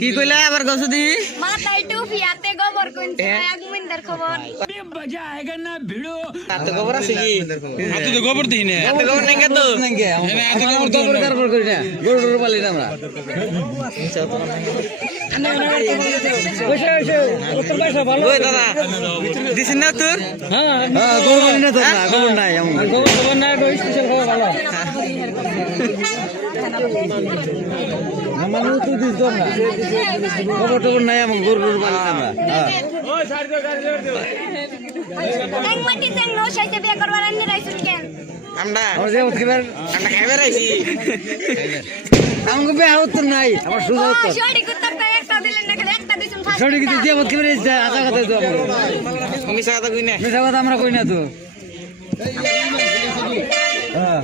কি কইলা আবার গছ দি মাথায় টুপি হাতে গোবর কোনছে এক মিনিটের খবর मजा आएगा ना भिड़ो হাতে গোবর আছে কি हाथ तो गोबर दी ने হাতে গোবর নাই তো গোবর কারবার করি না গরু গরু পালি না আমরা ওই দাদা দিছেন না তোর হ্যাঁ গরু পালি না তো না গোবর নাই এমন गोबर ना कोई स्पेशल खाओ ভালো আমার তো দিস দম না গোবর টবর নাই এমন গরু গরু পালি না আমরা এক মাটি চেং নো সাইতে বিয়ে করবার আনি রাইছুন কেন আমরা আমরা যে উঠকিবার আমরা খাইবার আইছি আমাকে বে আউত নাই আমার সুযোগ ও তো শড়ি কুত্তা একটা দিলেন না খালি একটা দিছুন ফাস্ট ছড়ি কিছু যে উঠকিবার আশা কথা তো মিছা কথা কই না মিছা কথা আমরা কই না তো হ্যাঁ